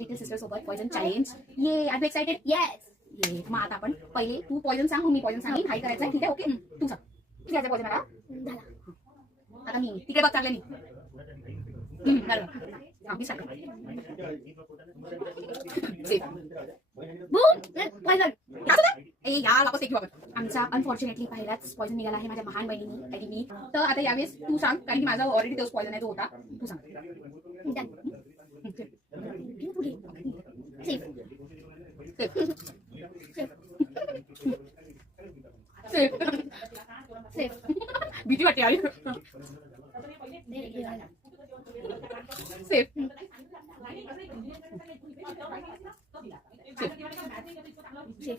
Little sister सोबत poison challenge. ये I am excited. Yes. ये मग आता आपण पहिले तू पॉइझन सांग, मी पॉइझन सांगेन. हाय करायचं ठीक आहे. ओके तू सांग किती घ्यायचं पॉइझन. मला आता मी तिकडे बघ चांगलं मी झालं. मी सांग ए यार वापस घेऊ आपण. आमचा अनफॉर्च्युनेटली पहिलाच पॉइझन निघाला आहे माझ्या महान बहिणीनी आणि मी. तर आता यावेळेस तू सांग, कारण की माझा ऑलरेडी तोच पॉइझन आहे जो होता. तू सांग. भीती वाटते यार. सेफ. सेफ.